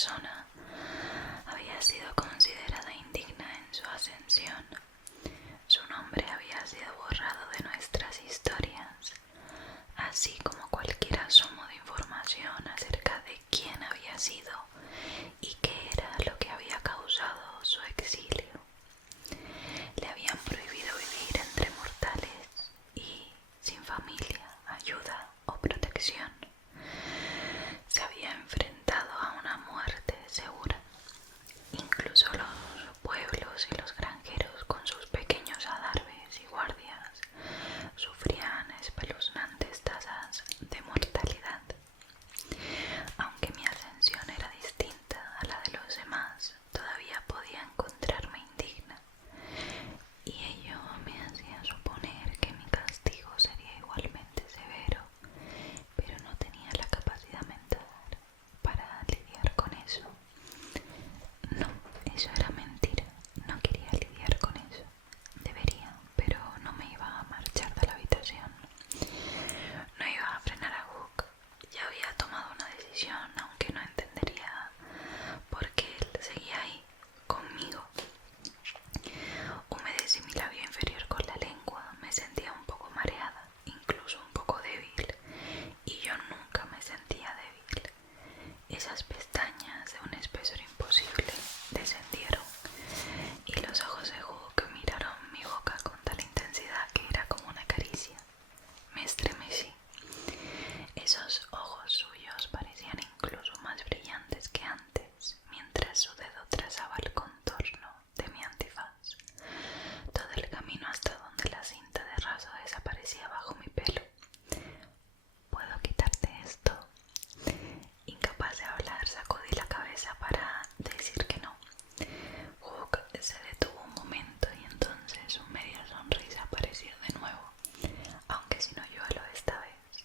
persona había sido considerada indigna en su ascensión. Su nombre había sido borrado de nuestras historias, así como cualquier asomo de información acerca de quién había sido y qué era lo que había causado su exilio. Le habían prohibido vivir entre mortales y sin familia, ayuda o protección. Se había enfrentado a una muerte segura. Incluso los pueblos y los granjeros, con sus pequeños adarves y guardias, sufrían espeluznantes tasas de mortalidad. Aunque mi ascensión era distinta a la de los demás, todavía podía encontrarme indigna, y ello me hacía suponer que mi castigo sería igualmente severo, pero no tenía la capacidad mental para lidiar con eso. No, eso era mentira, no quería lidiar con eso. Debería, pero no me iba a marchar de la habitación. No iba a frenar a Hook. Ya había tomado una decisión, aunque no entendería por qué él seguía ahí, conmigo. Humedecí mi labio inferior con la lengua, me sentía un poco mareada, incluso un poco débil, y yo nunca me sentía débil. Esas pestañas de un espesor imposible descendieron, y los ojos de Hook miraron mi boca con tal intensidad que era como una caricia. Me estremecí. Esos ojos suyos parecían incluso más brillantes que antes, mientras su dedo trazaba el contorno de mi antifaz. Todo el camino hasta donde la cinta de raso desaparecía bajo mi pelo. ¿Puedo quitarte esto? Incapaz de hablar, sacudí la cabeza para decir que no. Hook se detuvo un momento y entonces su media sonrisa apareció de nuevo, aunque sin hoyuelo esta vez.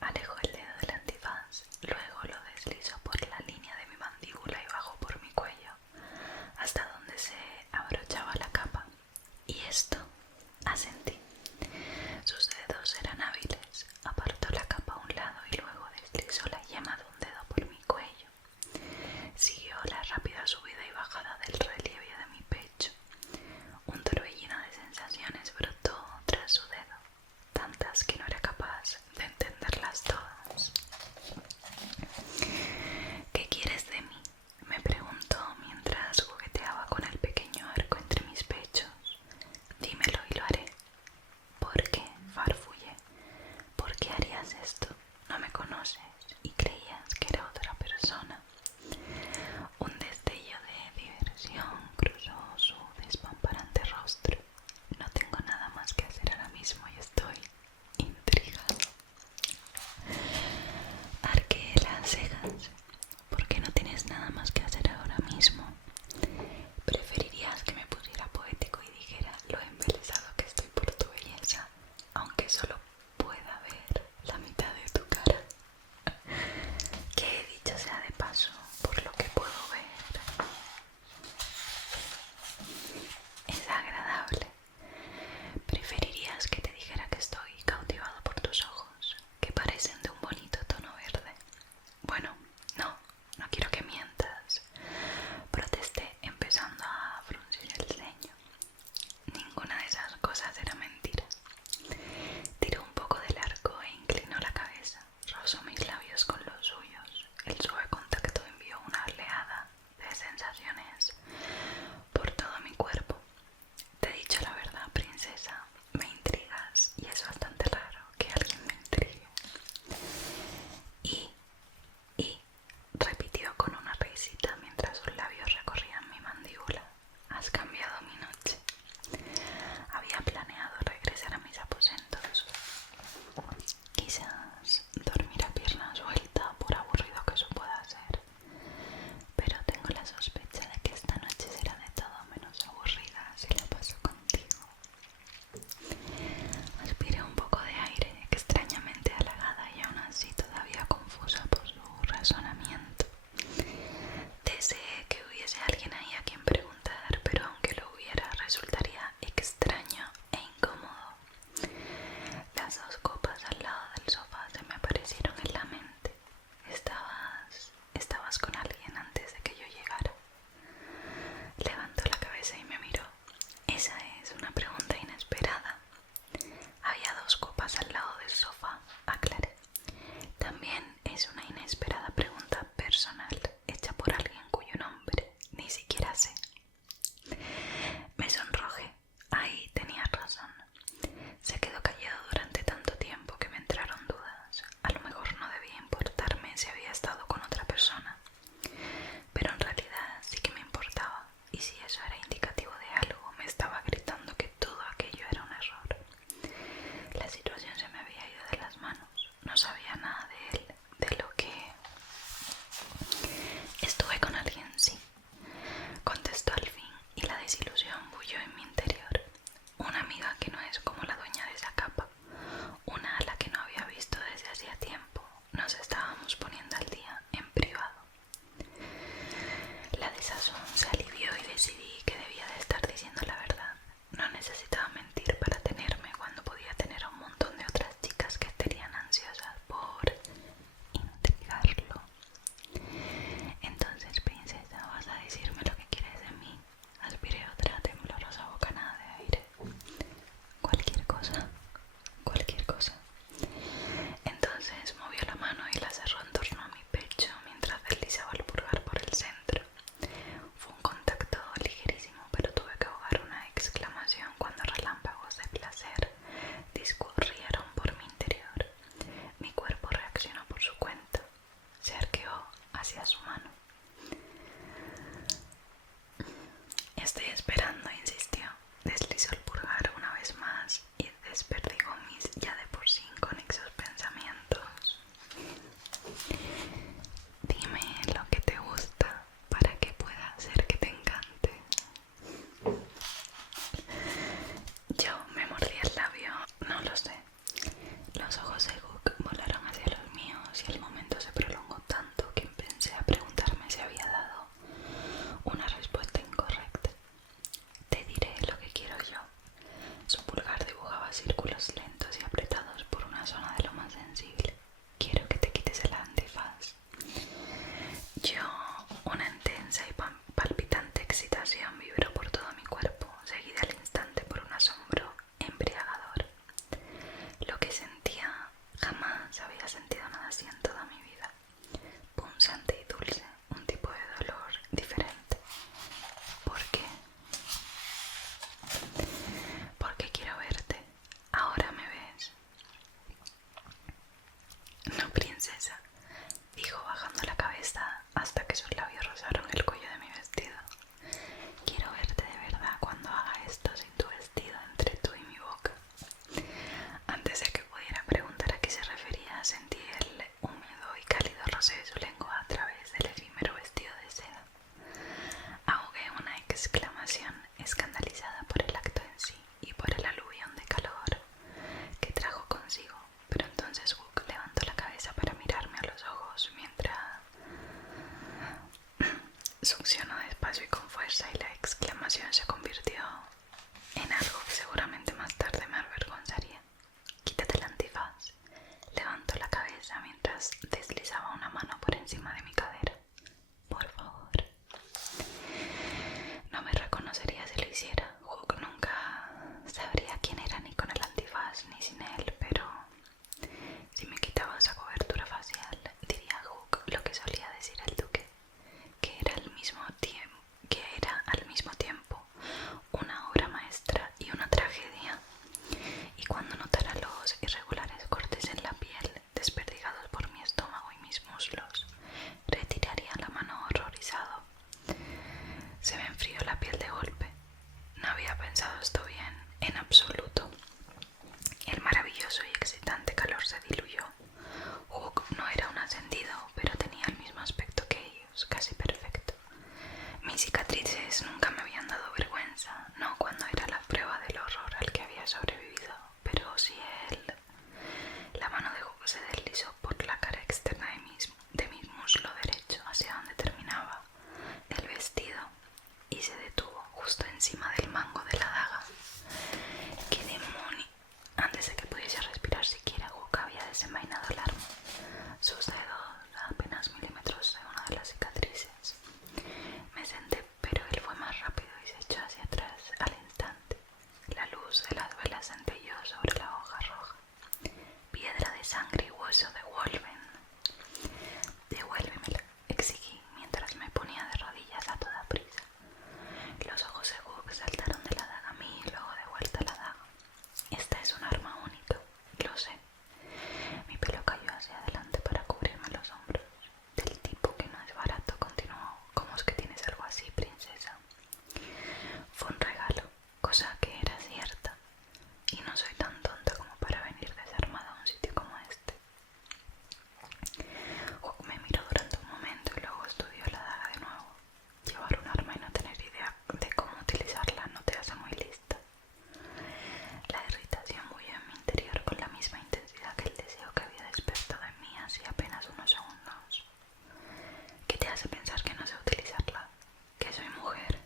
Alejó el dedo del antifaz, luego lo deslizó por la línea de mi mandíbula y bajó por mi cuello, hasta donde se abrochaba la capa. ¿Y esto? Asentí. Sus dedos eran hábiles. Apartó la capa a un lado y luego deslizó la yema de un dedo por mi cuello. Siguió la rápida subida y bajada del relieve de mi pecho. Un torbellino de sensaciones brotó tras su dedo, tantas que no era capaz de entenderlas todas. ¿Qué quieres de mí?, me preguntó mientras jugueteaba con el pequeño arco entre mis pechos. Dímelo y lo haré. ¿Por qué?, farfullé. ¿Por qué harías esto? No me conoces y creías hacia su mano. Estoy esperando, insistió. Deslizó el pulgar una vez más y desperdigó mis ya de por sí inconexos pensamientos. Dime lo que te gusta para que pueda hacer que te encante. Yo me mordí el labio. No lo sé. Los ojos de Hook volaron hacia los míos y el momento se prolongó tanto que empecé a preguntarme si había dado una respuesta incorrecta. Te diré lo que quiero yo. Su pulgar dibujaba círculos lentos y apretados por una zona de lo más sensible. Quiero que te quites el antifaz. Yo, una intensa y palpitante excitación vibró por todo mi cuerpo, seguida al instante por un asombro embriagador. Lo que sentía, jamás había sentido nada así en toda mi vida. Punzante y dulce, un tipo de dolor diferente. ¿Por qué? Porque quiero verte. Ahora me ves. No, princesa, dijo bajando la cabeza hasta que sus labios rozaron el cuello de mi vestido. Quiero verte de verdad cuando haga esto sin tu vestido entre tú y mi boca. Antes de que pudiera preguntar a qué se refería, sentí el húmedo y cálido roce de su lengua a través del efímero vestido de seda. Ahogué una exclamación escandalizada por el acto en sí y por el aluvión de calor que trajo consigo, pero entonces Hook levantó la cabeza para mirarme a los ojos mientras succionó despacio y con fuerza, y la exclamación se convirtió en algo que seguramente más tarde me avergonzaría. Quítate el antifaz. Levantó la cabeza mientras deslizaba una mano por encima de mi cadera. Por favor. No me reconocería si lo hiciera. Hook nunca sabría quién era ni con el antifaz ni sin él, pero si me quitaba esa cobertura facial, diría Hook lo que solía decir el duque, que era al mismo tiempo una obra maestra y una tragedia. Y cuando notara los irregulares cortes en la piel desperdigados por mi estómago y mis muslos, retiraría la mano horrorizado. Se me enfrió la piel de golpe. No había pensado esto bien, en absoluto. El maravilloso y excitante calor se diluyó. Hook no era un ascendido, pero tenía el mismo aspecto que ellos, casi perfecto. Mis cicatrices nunca me habían dado vergüenza, no cuando era la prueba del horror al que había sobrevivido, pero sí él. La mano de Hook se deslizó por la cara externa de mi muslo derecho hacia donde terminaba el vestido y se detuvo justo encima del mango de la daga. ¡Qué demonio! Antes de que pudiese respirar siquiera, Hook había desenvainado el arma, sus dedos a apenas milímetros de una de las cicatrices. Me senté, pero él fue más rápido y se echó hacia atrás al instante. La luz de las velas centelló sobre la hoja roja. Piedra de sangre y hueso de Wolven. Devuélvemela, exigí mientras me ponía de rodillas a toda prisa. Los ojos de Hook saltaron de la daga a mí y luego de vuelta a la daga. Esta es un arma única, lo sé. Mi pelo cayó hacia adelante para cubrirme los hombros. Del tipo que no es barato, continuó. ¿Cómo es que tienes algo así, princesa? Fue un regalo, cosa que era cierta. Y no soy tan tonta como para venir desarmada a un sitio como este. Hook me miró durante un momento y luego estudió la daga de nuevo. Llevar un arma y no tener idea de cómo utilizarla no te hace muy lista. La irritación bullía en mi interior con la misma intensidad que el deseo que había despertado en mí hace apenas unos segundos. ¿Qué te hace pensar que no sé utilizarla? ¿Que soy mujer?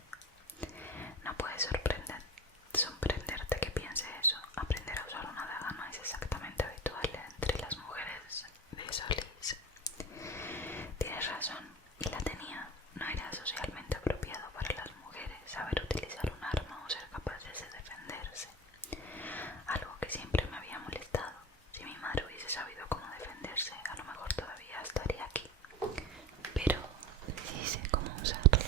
No puede sorprenderte que piense eso. Aprender a usar una daga no es exactamente habitual entre las mujeres de Solís. Tienes razón, y la tenía. No era socialmente apropiado para las mujeres saber utilizar un arma o ser capaces de defenderse. Algo que siempre me había molestado. Si mi madre hubiese sabido cómo defenderse, a lo mejor todavía estaría aquí. Pero sí sé cómo usarlo.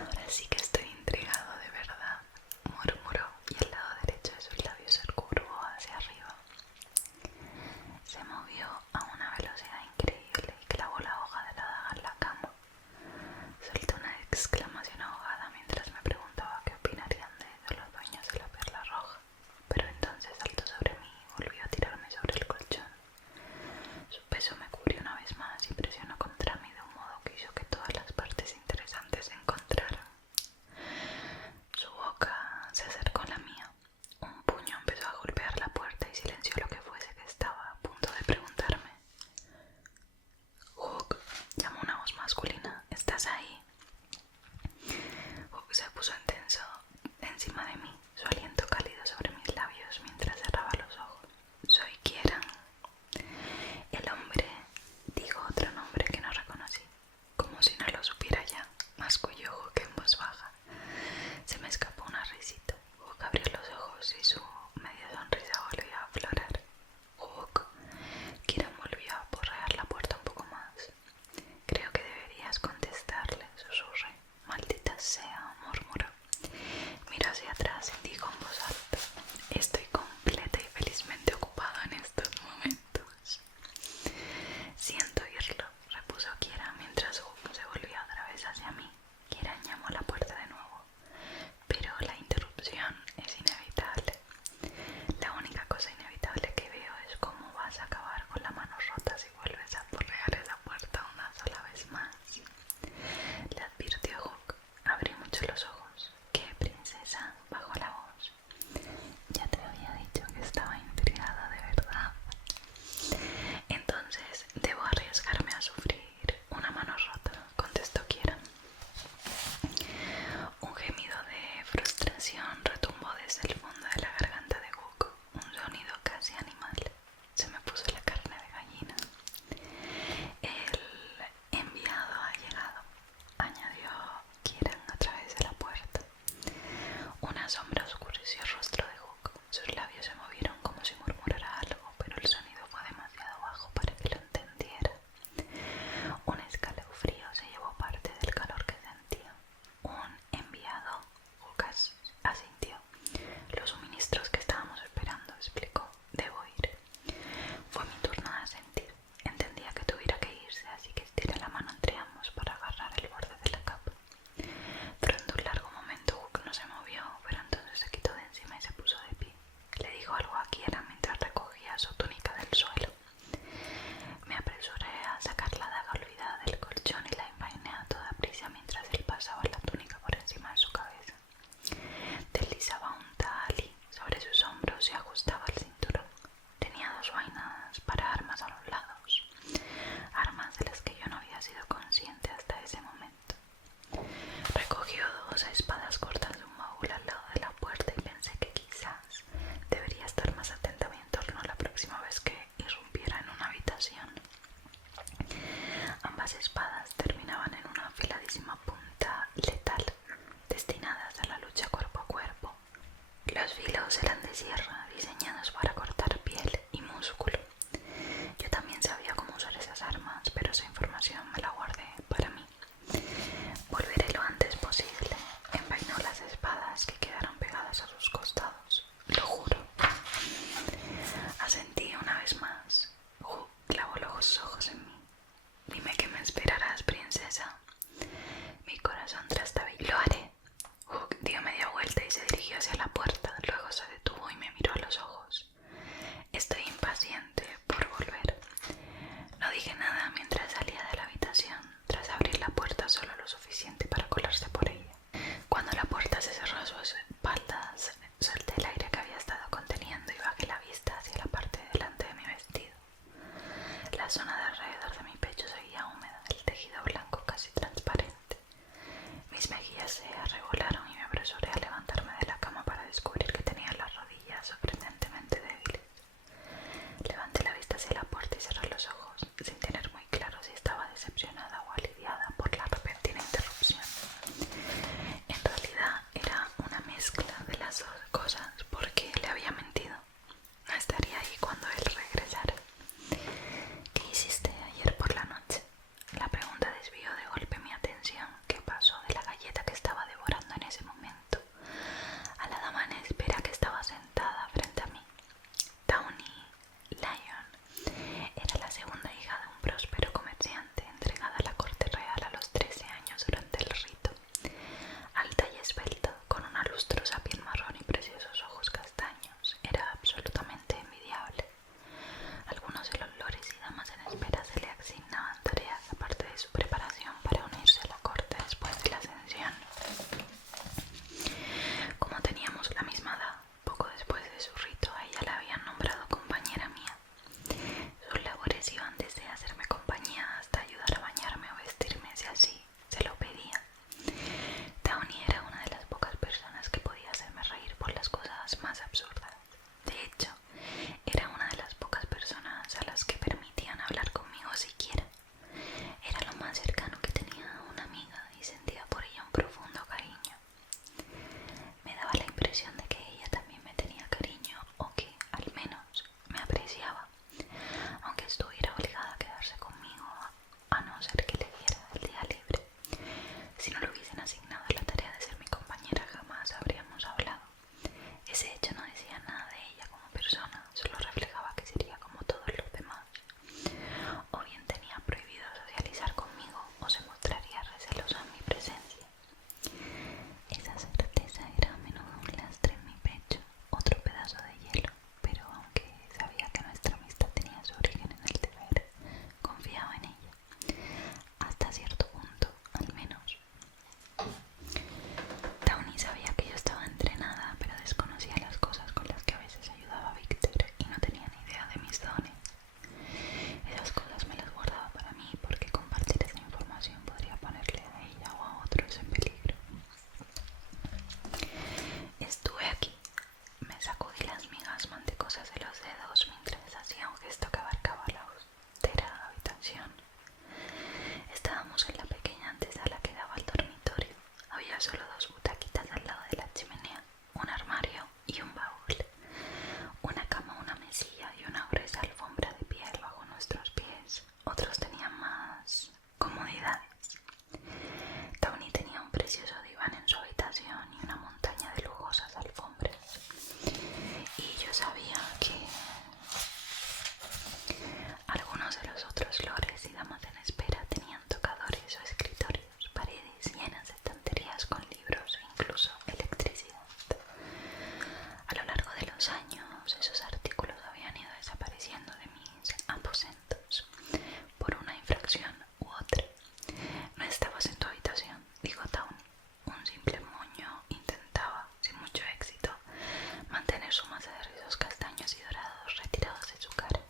Ahora sí que estoy intrigado de verdad, murmuró, y el lado derecho de sus labios se curvó hacia arriba. dos vainas para armas a los lados, armas de las que yo no había sido consciente hasta ese momento. Recogió dos espadas cortas de un baúl al lado de la puerta y pensé que quizás debería estar más atenta a mi entorno la próxima vez que irrumpiera en una habitación. Ambas espadas terminaban en una afiladísima punta letal, destinadas a la lucha cuerpo a cuerpo. Los filos eran de sierra, diseñados para cortar piel y músculo. Yo también sabía cómo usar esas armas, pero esa información me la guardé para mí. Volveré lo antes posible. Envainó las espadas que quedaron pegadas a sus costados. Lo juro. Asentí una vez más. Clavó los ojos en mí. Dime que me esperarás, princesa. Mi corazón trastabilló. Lo haré. Hook dio media vuelta y se dirigió hacia la puerta. Luego se detuvo y me miró a los ojos. Estoy impaciente por volver. No dije nada mientras salía de la habitación, tras abrir la puerta solo lo suficiente para colarse por ella. Cuando la puerta se cerró a sus espaldas, solté el aire que había estado conteniendo y bajé la vista hacia la parte de delante de mi vestido. La zona de alrededor de mi pecho seguía húmeda, el tejido blanco casi transparente. Mis mejillas se arrebolaron y me apresuré a levantarme de la cama para descubrir que tenía las rodillas sorprendentemente débiles. Levanté la vista hacia la puerta y cerré los ojos, sin tener muy claro si estaba decepcionada o aliviada por la repentina interrupción. En realidad era una mezcla de las dos cosas, porque le había mentido. No estaría ahí cuando él regresara. ¿Qué hiciste ayer por la noche? La pregunta desvió de golpe mi atención, que pasó de la galleta que estaba devorando en ese momento a la dama en espera que estaba sentada frente a mí. Tawny Lyon era la segunda hija de un próspero comerciante entregada a la corte real a los 13 años durante el rito. Alta y esbelta, con una lustrosa piel marrón y preciosos ojos castaños, era absolutamente envidiable. Algunos de los lores y damas en espera se le asignaban tareas aparte de su preparación para unirse a la corte después de la ascensión. Como teníamos la misma edad, poco después de su rito a ella la habían nombrado compañera mía. Sus labores iban desde hacerme compañía hasta ayudar a bañarme o vestirme si así se lo pedía. Tawny era una de las pocas personas que podía hacerme reír por las cosas más absurdas. De hecho, era una de las pocas personas a las que permitían hablar conmigo siquiera. Era lo más cercano que tenía a una amiga y sentía por ella un profundo cariño. Me daba la impresión de que ella también me tenía cariño, o que, al menos, me apreciaba, aunque estuviera obligada a quedarse conmigo, a no ser que le diera el día libre. Si no le hubiesen asignado la tarea de ser mi compañera, jamás habríamos hablado. Ese hecho no decía nada de ella como persona, solo reflejaba que sería como todos los demás. O bien tenía prohibido socializar conmigo, o se mostraría recelosa en mi presencia. Esa certeza era a menudo un lastre en mi pecho, otro pedazo de hielo, pero aunque sabía que nuestra amistad tenía su origen en el deber, confiaba en ella, hasta cierto punto, al menos. Tawny sabía que yo estaba entrenada, pero desconocía las cosas con las que a veces ayudaba a Victor y no tenía ni idea de mis dones. Esas cosas me las guardaba para mí porque compartir esa información podría ponerle a ella o a otros en peligro. Estuve aquí. Me sacudí las migas mantecosas de los dedos mientras hacía un gesto que abarcaba la austera habitación. Estábamos en la pequeña antesala que daba al dormitorio. Había solo dos butaquitas al lado de la chimenea, un armario y un baúl, una cama, una mesilla y una gruesa alfombra de piel bajo nuestros pies. Otros tenían más comodidades. Tawny tenía un precioso diván en su habitación y una montaña de lujosas alfombras. Y yo sabía que algunos de los otros lores y damas en espera tenían tocadores o escritorios, paredes llenas de estanterías con libros e incluso electricidad. A lo largo de los años, esos artículos habían ido desapareciendo de mis aposentos por una infracción u otra. No estabas en tu habitación, dijo Tawny. Un simple moño intentaba, sin mucho éxito, mantener su masa de rizos castaños y dorados retirados de su cara.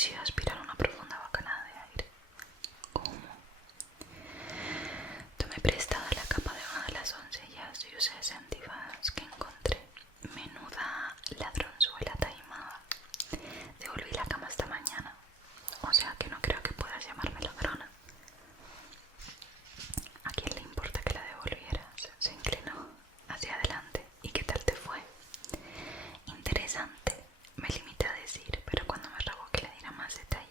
decidió aspirar una profunda bocanada de aire. ¿Cómo? Tomé prestada la capa de una de las doncellas y usé ese antifaz que encontré. Menuda ladronzuela taimada. Devolví la cama esta mañana, o sea que no creo que puedas llamarme ladrona. ¿A quién le importa que la devolvieras? Se inclinó hacia adelante. ¿Y qué tal te fue? Interesante, me limité a decir, pero cuando me rogó que le diera más detalles,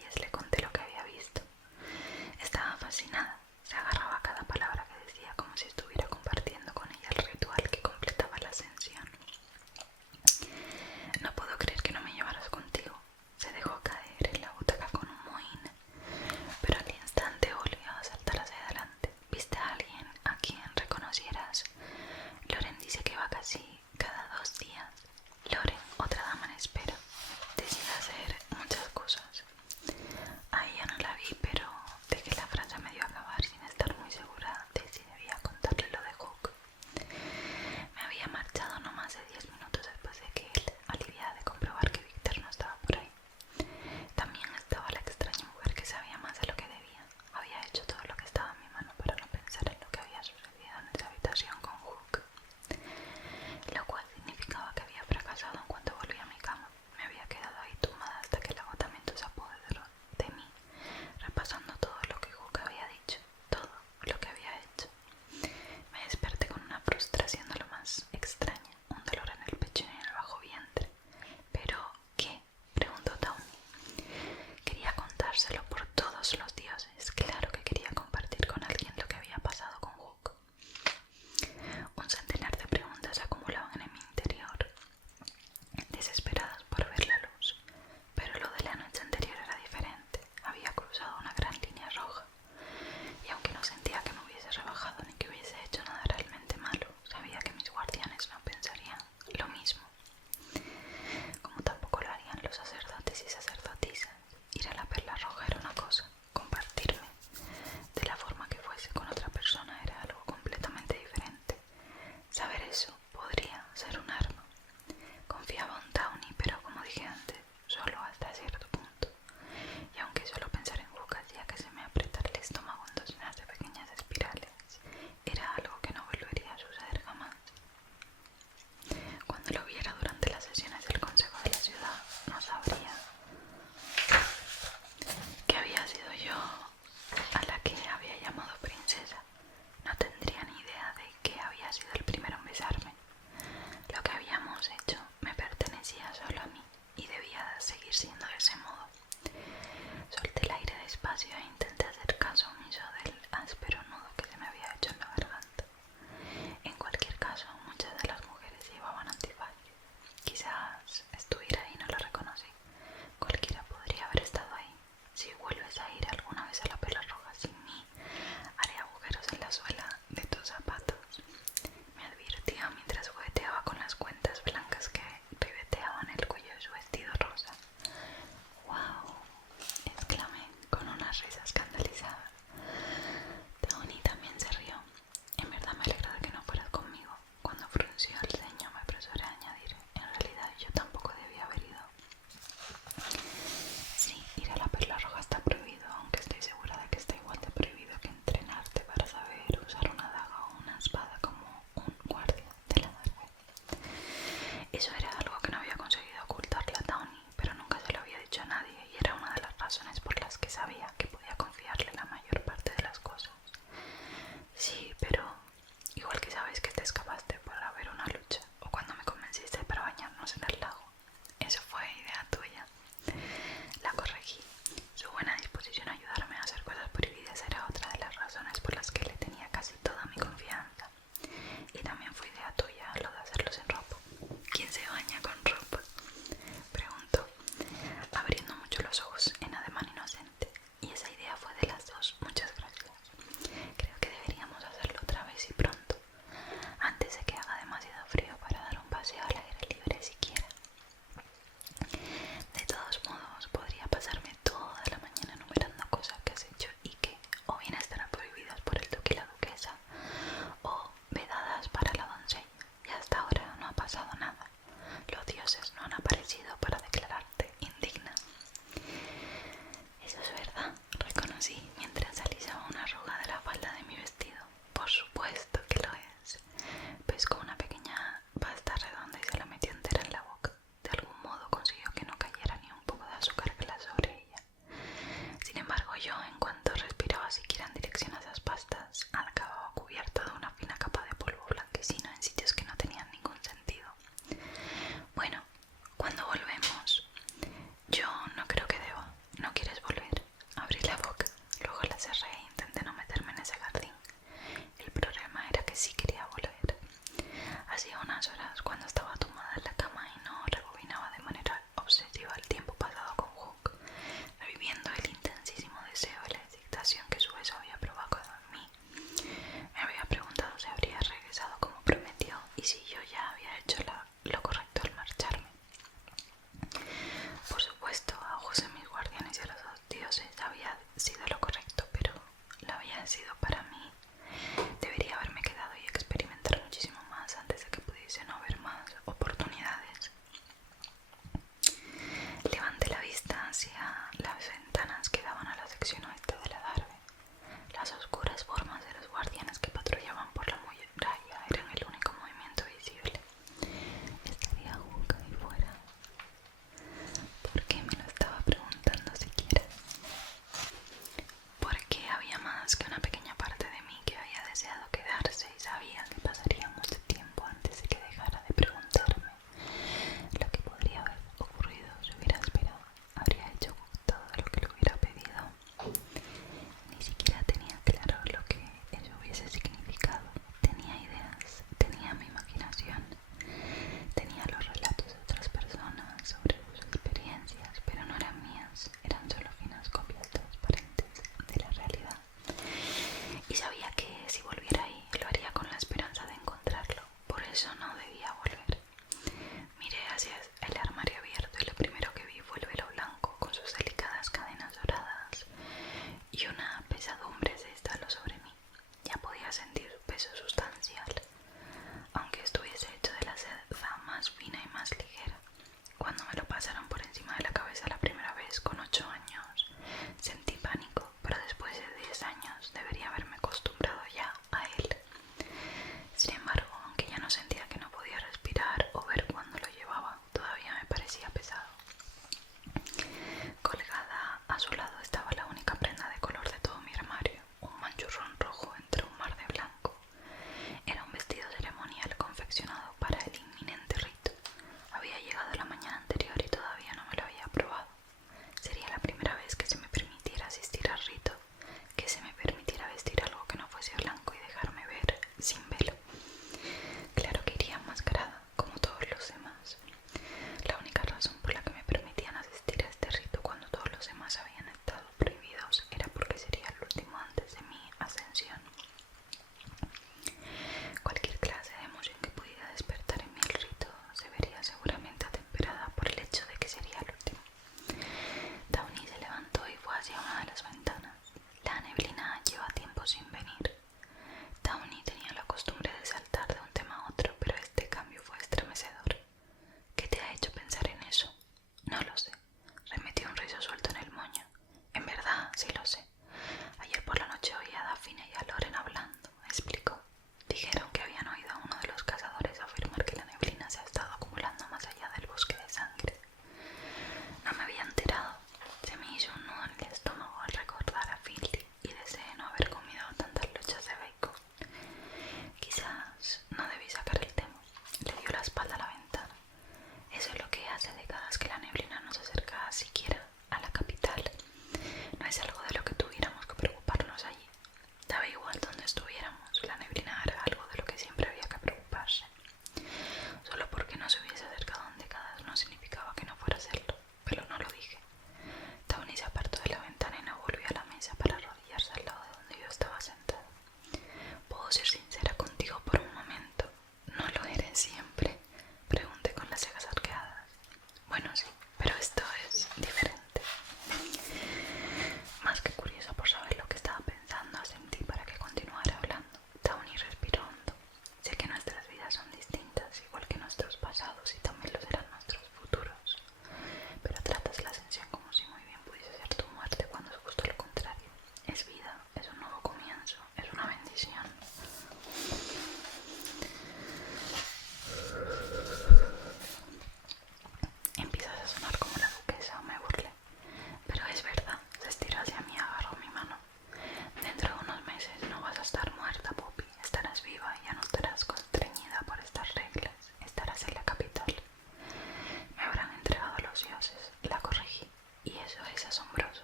asombroso.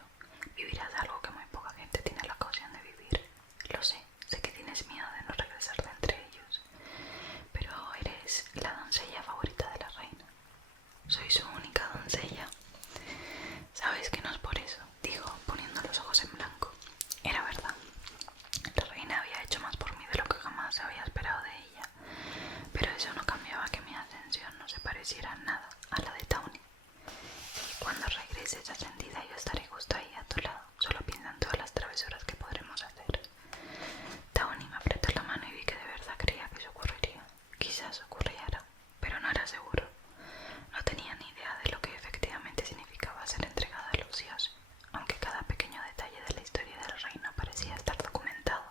Vivirás algo que muy poca gente tiene la ocasión de vivir. Lo sé que tienes miedo de no regresar de entre ellos, pero eres la doncella favorita de la reina. Soy su única doncella. Sabes que no es por eso, dijo, poniendo los ojos en blanco. Era verdad. La reina había hecho más por mí de lo que jamás había esperado de ella, pero eso no cambiaba que mi ascensión no se pareciera en nada a la de Tawny. Y cuando regreses ascendida yo estaré justo ahí a tu lado. Solo piensa en todas las travesuras que podremos hacer. Tawny me apretó la mano y vi que de verdad creía que eso ocurriría. Quizás ocurriera, pero no era seguro. No tenía ni idea de lo que efectivamente significaba ser entregada a los dioses, aunque cada pequeño detalle de la historia del reino parecía estar documentado.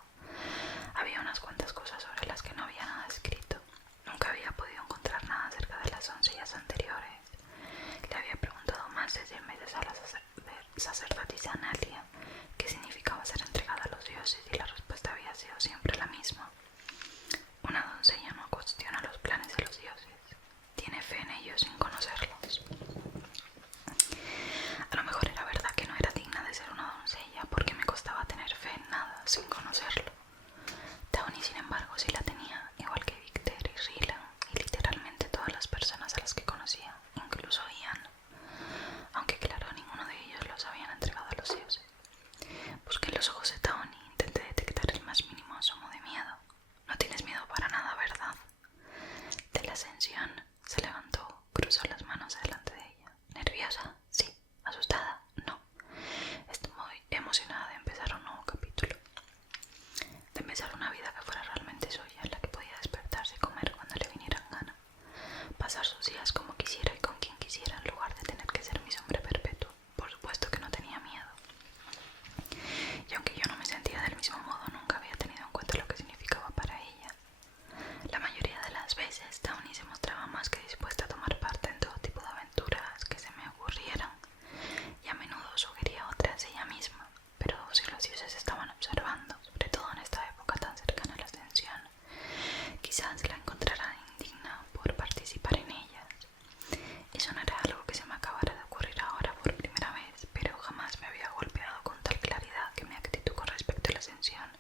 Había unas cuantas cosas sobre las que no había nada escrito. Nunca había podido encontrar nada acerca de las doncellas anteriores. Le había preguntado más de 100 veces a la sacerdotisa Analia qué significaba ser entregada a los dioses y la respuesta había sido siempre la misma. Una doncella no cuestiona los planes de los dioses, tiene fe en ellos sin conocerlos. A lo mejor era verdad que no era digna de ser una doncella porque me costaba tener fe en nada sin conocerlo. Tawny, sin embargo, sí la tenía, igual que Victor y Rila y literalmente todas las personas a las que conocía, incluso Ian, aunque claro, ninguno de ellos los habían entregado a los dioses. Busqué en los ojos de Tawny e intenté detectar el más mínimo asomo de miedo. No tienes miedo para nada, ¿verdad? De la ascensión se levantó, cruzó las manos delante de ella. ¿Nerviosa? Sí. ¿Asustada? No. Estoy muy emocionada de empezar un nuevo capítulo. De empezar una vida que fuera realmente suya, en la que podía despertarse y comer cuando le vinieran gana. Pasar sus días como quisiera y con quien quisiera en lugar de tener que ser mi sombra perpetua. Por supuesto que no tenía miedo. Y aunque yo no me sentía del mismo modo, nunca había tenido en cuenta lo que significaba para ella. La mayoría de las veces Tawny se mostraba más que dispuesta a tomar parte en todo tipo de aventuras que se me ocurrieran, y a menudo sugería otras ella misma, pero si los dioses estaban observando, sobre todo en esta época tan cercana a la ascensión, quizás la encontraran indigna por participar en ellas. Eso no era algo que se me acabara de ocurrir ahora por primera vez, pero jamás me había golpeado con tal claridad que mi actitud con respecto a la ascensión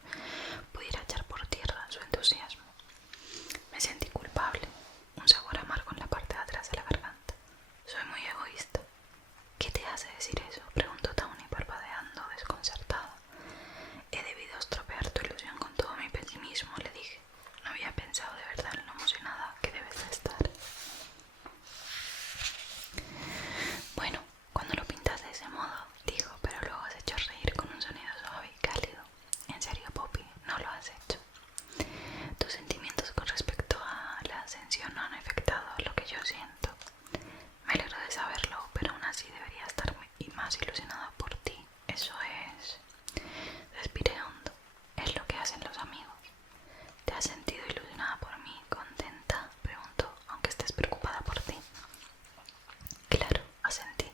pudiera echar por tierra su entusiasmo. Me sentí culpable, un sabor amargo en la parte de atrás de la garganta. Soy muy egoísta. ¿Qué te hace decir eso?, preguntó Tawny parpadeando, desconcertada. He debido estropear tu ilusión con todo mi pesimismo, le dije. No había pensado de verdad en lo emocionada que debes de estar. Bueno, cuando lo pintas de ese modo, dijo, pero luego has hecho reír con un sonido suave y cálido. En serio, Poppy, no lo has hecho. Tus sentimientos con respecto a la ascensión no han afectado lo que yo siento. Me alegro de saberlo, pero aún así debería estar más ilusionada por ti. Eso es... Respiré hondo. Es lo que hacen los amigos. ¿Te has sentido ilusionada por mí? ¿Contenta?, preguntó, aunque estés preocupada por ti. Claro, asentí.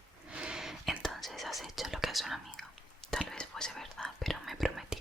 Entonces has hecho lo que hace un amigo. Tal vez fuese verdad, pero me prometí